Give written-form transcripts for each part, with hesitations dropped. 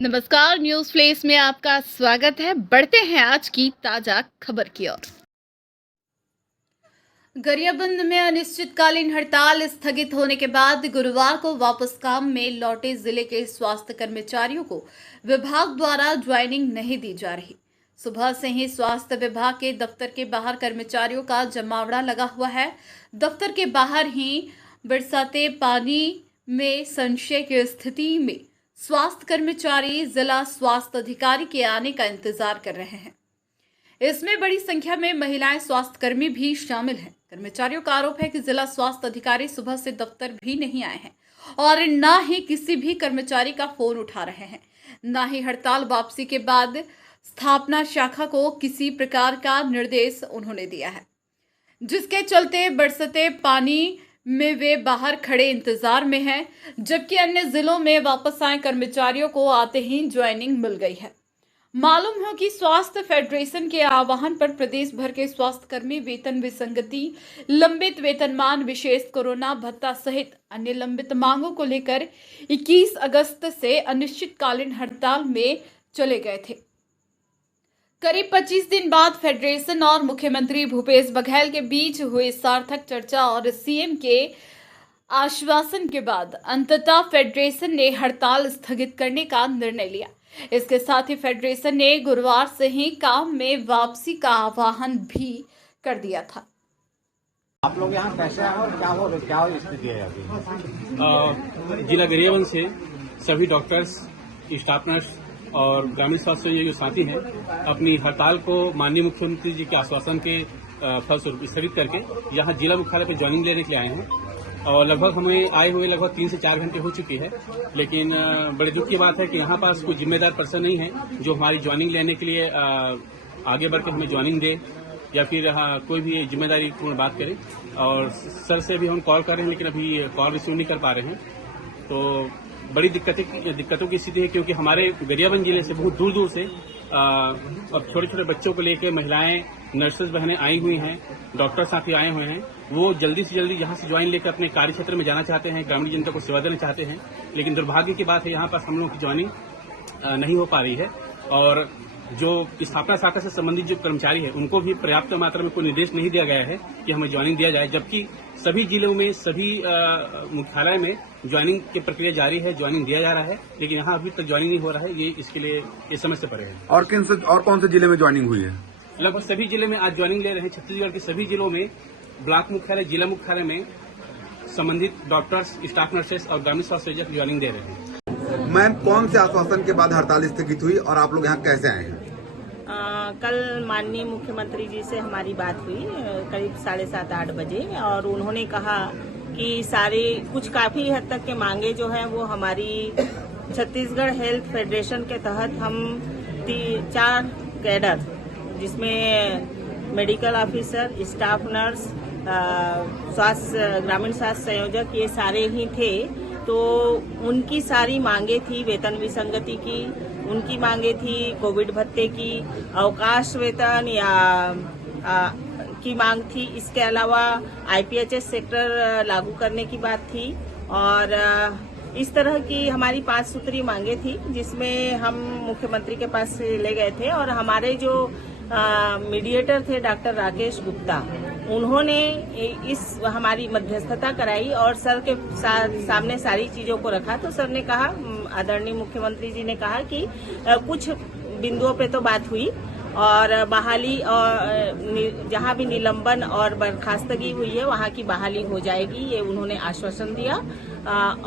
नमस्कार, news flesh में आपका स्वागत है। बढ़ते हैं आज की ताजा खबर की ओर। गरियाबंद में अनिश्चितकालीन हड़ताल स्थगित होने के बाद गुरुवार को वापस काम में लौटे जिले के स्वास्थ्य कर्मचारियों को विभाग द्वारा ज्वाइनिंग नहीं दी जा रही। सुबह से ही स्वास्थ्य विभाग के दफ्तर के बाहर कर्मचारियों का जमावड़ा लगा हुआ है। दफ्तर के बाहर ही बरसाते पानी में संशय की स्थिति में स्वास्थ्य कर्मचारी जिला स्वास्थ्य अधिकारी के आने का इंतजार कर रहे हैं। इसमें बड़ी संख्या में महिलाएं स्वास्थ्यकर्मी भी शामिल हैं। कर्मचारियों का आरोप है कि जिला स्वास्थ्य अधिकारी सुबह से दफ्तर भी नहीं आए हैं और न ही किसी भी कर्मचारी का फोन उठा रहे हैं, न ही हड़ताल वापसी के बाद स्थापना शाखा को किसी प्रकार का निर्देश उन्होंने दिया है, जिसके चलते बरसते पानी में वे बाहर खड़े इंतजार में हैं, जबकि अन्य जिलों में वापस आए कर्मचारियों को आते ही ज्वाइनिंग मिल गई है। मालूम हो कि स्वास्थ्य फेडरेशन के आह्वान पर प्रदेश भर के स्वास्थ्यकर्मी वेतन विसंगति, लंबित वेतनमान, विशेष कोरोना भत्ता सहित अन्य लंबित मांगों को लेकर 21 अगस्त से अनिश्चितकालीन हड़ताल में चले गए थे। करीब 25 दिन बाद फेडरेशन और मुख्यमंत्री भूपेश बघेल के बीच हुई सार्थक चर्चा और सीएम के आश्वासन के बाद अंततः फेडरेशन ने हड़ताल स्थगित करने का निर्णय लिया। इसके साथ ही फेडरेशन ने गुरुवार से ही काम में वापसी का आह्वान भी कर दिया था। आप लोग यहाँ कैसे हैं और क्या स्थिति है अभी? जिला गरियाबंद से सभी डॉक्टर्स, स्टाफ नर्स और ग्रामीण स्वास्थ्य सहयोगी साथी हैं अपनी हड़ताल को माननीय मुख्यमंत्री जी के आश्वासन के फलस्वरूप स्थगित करके यहाँ जिला मुख्यालय पर ज्वाइनिंग लेने के लिए आए हैं। और लगभग हमें आए हुए लगभग 3 से 4 घंटे हो चुकी है, लेकिन बड़े दुख की बात है कि यहाँ पास कोई जिम्मेदार पर्सन नहीं है जो हमारी ज्वाइनिंग लेने के लिए आगे बढ़ के हमें ज्वाइनिंग दे या फिर कोई भी जिम्मेदारी पूर्ण बात करे। और सर से भी हम कॉल कर रहे हैं, लेकिन अभी कॉल रिसीव नहीं कर पा रहे हैं। तो बड़ी दिक्कतों की स्थिति है, क्योंकि हमारे गरियाबंद जिले से बहुत दूर दूर से अब छोटे छोटे बच्चों को लेकर महिलाएं, नर्सेज बहनें आई हुई हैं, डॉक्टर साथी आए हुए हैं। वो जल्दी से जल्दी यहाँ से ज्वाइन लेकर अपने कार्य क्षेत्र में जाना चाहते हैं, ग्रामीण जनता को सेवा देना चाहते हैं, लेकिन दुर्भाग्य की बात है यहाँ पर हम लोगों की ज्वाइनिंग नहीं हो पा रही है। और जो स्थापना शाखा से संबंधित जो कर्मचारी है उनको भी पर्याप्त मात्रा में कोई निर्देश नहीं दिया गया है कि हमें ज्वाइनिंग दिया जाए, जबकि सभी जिलों में सभी मुख्यालय में ज्वाइनिंग की प्रक्रिया जारी है, ज्वाइनिंग दिया जा रहा है, लेकिन यहाँ अभी तक ज्वाइनिंग नहीं हो रहा है। ये इसके लिए ये समझ से परे है। और कौन से जिले में ज्वाइनिंग हुई है? लगभग सभी जिले में आज ज्वाइनिंग ले रहे हैं। छत्तीसगढ़ के सभी जिलों में ब्लॉक मुख्यालय, जिला मुख्यालय में संबंधित डॉक्टर्स, स्टाफ नर्सेस और ग्रामीण स्वास्थ्य सहयोगी ज्वाइनिंग दे रहे हैं। मैम, कौन से आश्वासन के बाद हड़ताल स्थगित हुई और आप लोग यहाँ कैसे आए हैं? कल माननीय मुख्यमंत्री जी से हमारी बात हुई करीब 7:30-8 बजे, और उन्होंने कहा कि कुछ काफी हद तक के मांगे जो हैं वो हमारी छत्तीसगढ़ हेल्थ फेडरेशन के तहत हम 4 कैडर, जिसमें मेडिकल ऑफिसर, स्टाफ नर्स, ग्रामीण स्वास्थ्य संयोजक, ये सारे ही थे। तो उनकी सारी मांगे थी वेतन विसंगति की, उनकी मांगे थी कोविड भत्ते की, अवकाश वेतन की मांग थी। इसके अलावा आईपीएचएस सेक्टर लागू करने की बात थी, और इस तरह की हमारी 5 सूत्री मांगे थी, जिसमें हम मुख्यमंत्री के पास ले गए थे। और हमारे जो मीडिएटर थे डॉक्टर राकेश गुप्ता, उन्होंने हमारी मध्यस्थता कराई और सर के सामने सारी चीजों को रखा। तो सर ने कहा, आदरणीय मुख्यमंत्री जी ने कहा कि कुछ बिंदुओं पे तो बात हुई, और बहाली और जहां भी निलंबन और बर्खास्तगी हुई है वहां की बहाली हो जाएगी, ये उन्होंने आश्वासन दिया।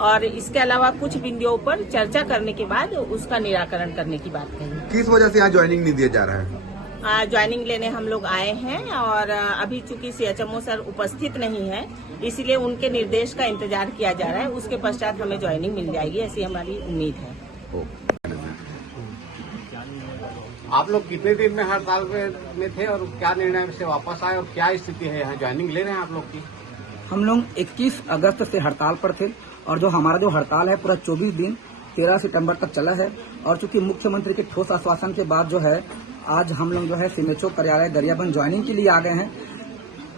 और इसके अलावा कुछ बिंदुओं पर चर्चा करने के बाद उसका निराकरण करने की बात कही। किस वजह से यहाँ ज्वाइनिंग नहीं दिया जा रहा है? ज्वाइनिंग लेने हम लोग आए हैं, और अभी चूंकि सीएचएमओ सर उपस्थित नहीं है, इसलिए उनके निर्देश का इंतजार किया जा रहा है। उसके पश्चात हमें ज्वाइनिंग मिल जाएगी, ऐसी हमारी उम्मीद है। आप लोग कितने दिन में हड़ताल में थे और क्या निर्णय से वापस आए और क्या स्थिति है यहाँ? ज्वाइनिंग ले रहे हैं आप लोग की? हम लोग 21 अगस्त से हड़ताल पर थे, और जो हमारा हड़ताल है पूरा 24 दिन 13 सितंबर तक चला है। और चूंकि मुख्यमंत्री के ठोस आश्वासन के बाद आज हम लोग सीएमएचओ कार्यालय गरियाबंद ज्वाइनिंग के लिए आ गए हैं।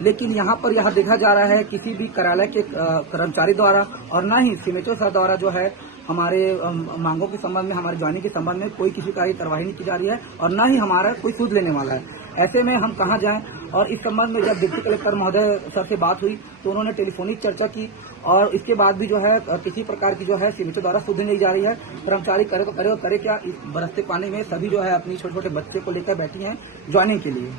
लेकिन यहाँ पर देखा जा रहा है किसी भी कार्यालय के कर्मचारी द्वारा और न ही सीएमएचओ सर द्वारा हमारे मांगों के संबंध में, हमारे ज्वाइनिंग के संबंध में कोई किसी कार्य कार्रवाई नहीं की जा रही है और न ही हमारा कोई सूद लेने वाला है। ऐसे में हम कहाँ जाएं? और इस संबंध में जब डिप्टी कलेक्टर महोदय सर से बात हुई तो उन्होंने टेलीफोनिक चर्चा की और इसके बाद भी जो है किसी प्रकार की जो है सीमेचो द्वारा सूद नहीं जा रही है। कर्मचारी करे तो करे और करे क्या, इस बरसते पानी में सभी जो है अपनी छोटे छोटे बच्चे को लेकर बैठी हैं ज्वाइनिंग के लिए।